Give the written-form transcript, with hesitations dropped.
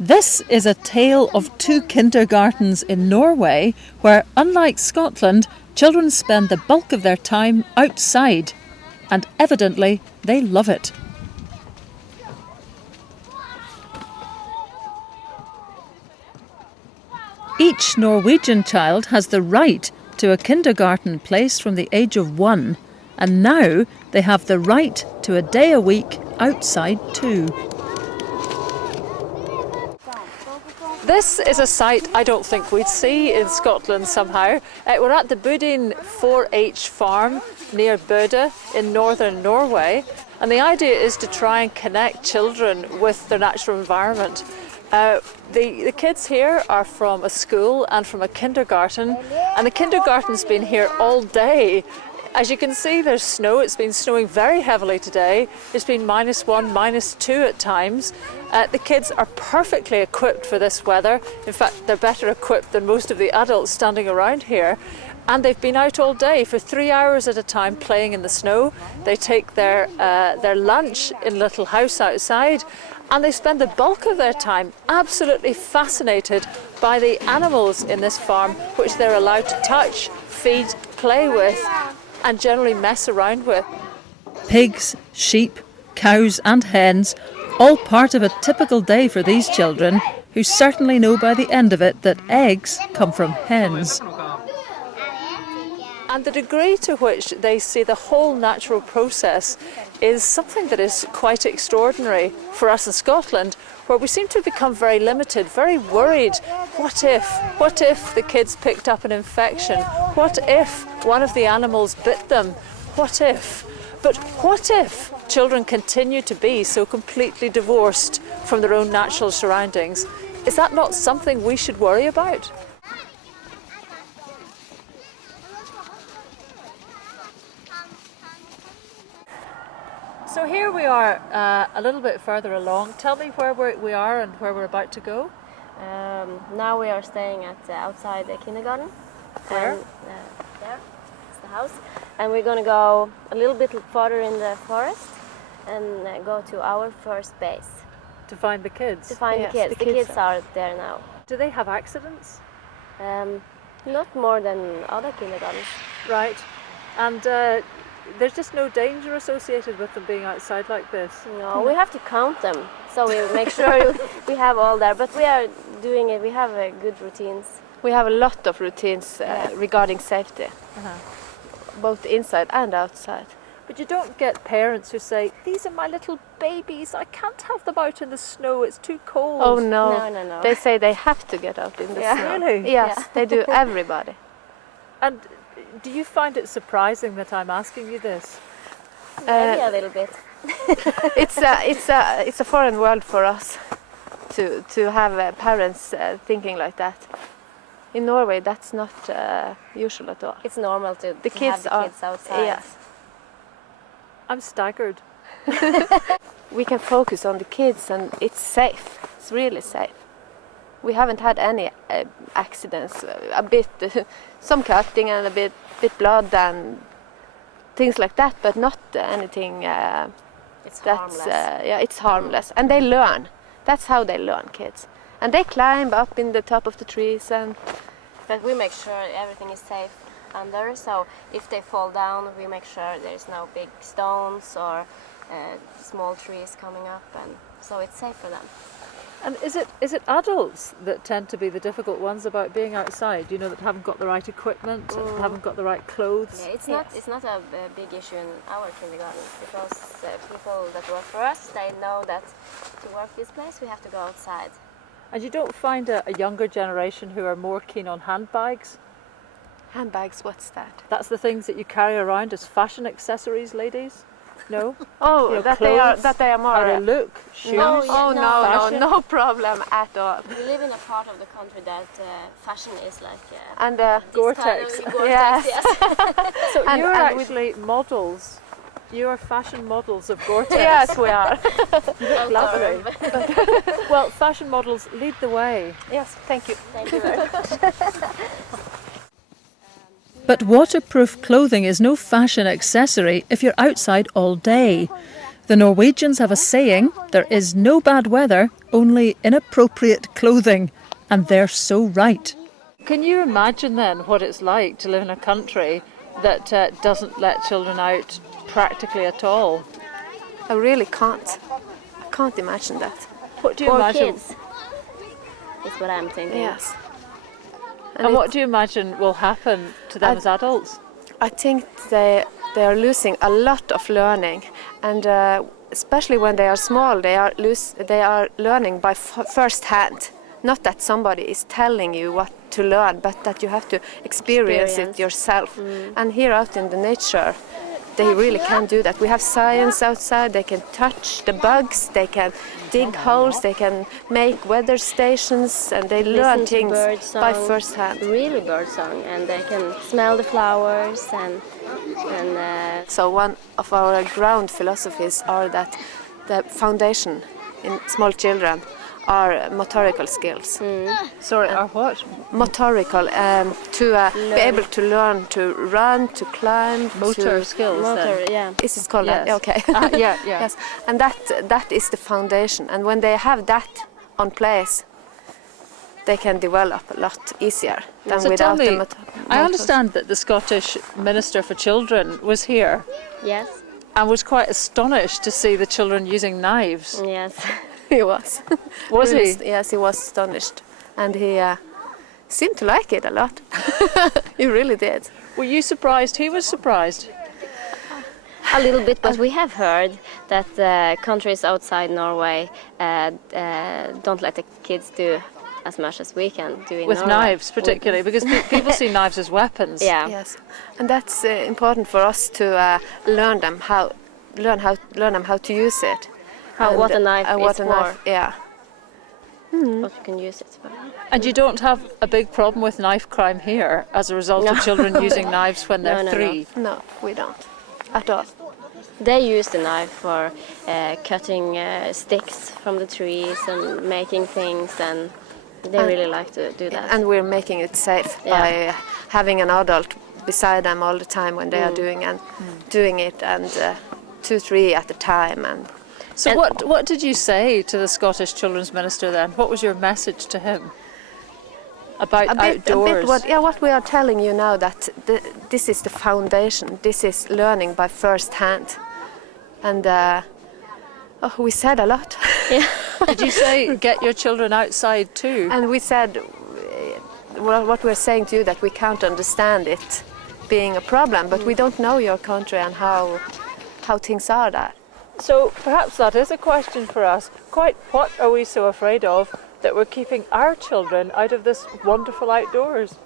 This is a tale of 2 kindergartens in Norway where, unlike Scotland, children spend the bulk of their time outside. And evidently, they love it. Each Norwegian child has the right to a kindergarten place from the age of 1, and now they have the right to a day a week outside too. This is a sight I don't think we'd see in Scotland somehow. We're at the Budin 4-H farm near Bøde in northern Norway, and the idea is to try and connect children with their natural environment. The kids here are from a school and from a kindergarten, and the kindergarten's been here all day. As you can see, there's snow. It's been snowing very heavily today. It's been -1, -2 at times. The kids are perfectly equipped for this weather. In fact, they're better equipped than most of the adults standing around here. And they've been out all day for 3 hours at a time playing in the snow. They take their lunch in a little house outside, and they spend the bulk of their time absolutely fascinated by the animals in this farm, which they're allowed to touch, feed, play with, and generally mess around with. Pigs, sheep, cows and hens, all part of a typical day for these children, who certainly know by the end of it that eggs come from hens. And the degree to which they see the whole natural process is something that is quite extraordinary for us in Scotland, where we seem to have become very limited, very worried. What if the kids picked up an infection? What if one of the animals bit them? What if? But what if children continue to be so completely divorced from their own natural surroundings? Is that not something we should worry about? So here we are a little bit further along. Tell me where we are and where we're about to go. Now we are staying at outside the kindergarten. Where? There, it's the house. And we're going to go a little bit further in the forest and go to our first base. To find the kids? To find the kids. The kids are there now. Do they have accidents? Not more than other kindergartens. Right. And there's just no danger associated with them being outside like this? No, we have to count them. So we make sure we have all there. But we are doing it. We have good routines. We have a lot of routines regarding safety, both inside and outside. But you don't get parents who say, these are my little babies, I can't have them out in the snow, it's too cold. Oh no, No. They say they have to get out in the snow. Really? Yes, Yeah. they do, everybody. And do you find it surprising that I'm asking you this? Maybe a little bit. It's a foreign world for us to have parents thinking like that. In Norway, that's not usual at all. It's normal to The kids have the kids outside. Yes. I'm staggered. We can focus on the kids and it's safe. It's really safe. We haven't had any accidents. A bit, some cutting and a bit blood and things like that, but not anything It's that's harmless. it's harmless. And they learn. That's how they learn, kids. And they climb up in the top of the trees and. But we make sure everything is safe under, so if they fall down, we make sure there's no big stones or small trees coming up, and so it's safe for them. And is it adults that tend to be the difficult ones about being outside? You know, that haven't got the right equipment, haven't got the right clothes? Yeah, it's not a big issue in our kindergarten, because people that work for us, they know that to work this place we have to go outside. And you don't find a younger generation who are more keen on handbags? Handbags, what's that? That's the things that you carry around as fashion accessories, ladies? No? Oh, You know, that they are more. How they look, shoes? No, fashion? no problem at all. We live in a part of the country that fashion is like And Gore-Tex. Gore-Tex, yes. So And- you're and actually models. You are fashion models of Gore-Tex. yes, we are. Lovely. Well, fashion models, lead the way. Yes, thank you. Thank you very much. But waterproof clothing is no fashion accessory if you're outside all day. The Norwegians have a saying, there is no bad weather, only inappropriate clothing. And they're so right. Can you imagine then what it's like to live in a country that doesn't let children out practically at all? I really can't. I can't imagine that. What do you For imagine? kids, is what I'm thinking. Yes. And what do you imagine will happen to them as adults? I think they are losing a lot of learning, and especially when they are small, they are learning by first hand. Not that somebody is telling you what to learn, but that you have to experience it yourself. And here out in the nature, they really can do that. We have science outside. They can touch the bugs, they can dig holes, they can make weather stations, and they learn things by first hand. Really bird song, and they can smell the flowers and So one of our ground philosophies are that the foundation in small children are motorical skills. Sorry, are what? Motorical, to be able to learn to run, to climb. Motor skills then? yeah. Is it called that? Yes. Okay. Yeah. Yes, and that is the foundation. And when they have that on place, they can develop a lot easier than So without tell me, the I understand that the Scottish Minister for Children was here Yes. and was quite astonished to see the children using knives. Yes. He was. Was he? Yes, he was astonished, and he seemed to like it a lot. He really did. Were you surprised? He was surprised. A little bit, but we have heard that countries outside Norway don't let the kids do as much as we can do in With Norway. knives, particularly, because people see knives as weapons. Yeah. Yes, and that's important for us to learn them how to use it. What a knife is what a for. knife, yeah. What you can use it for. And you don't have a big problem with knife crime here as a result of children using knives when they're No. 3? No, we don't at all. They use the knife for cutting sticks from the trees and making things, and they really like to do that. And we're making it safe by having an adult beside them all the time when they are doing it, and 2-3 at a time. And So what did you say to the Scottish Children's Minister then? What was your message to him about outdoors? What we are telling you now, that this is the foundation. This is learning by first hand. And we said a lot. Yeah. Did you say get your children outside too? And we said what we're saying to you, that we can't understand it being a problem, but we don't know your country and how things are there. So perhaps that is a question for us. Quite what are we so afraid of that we're keeping our children out of this wonderful outdoors?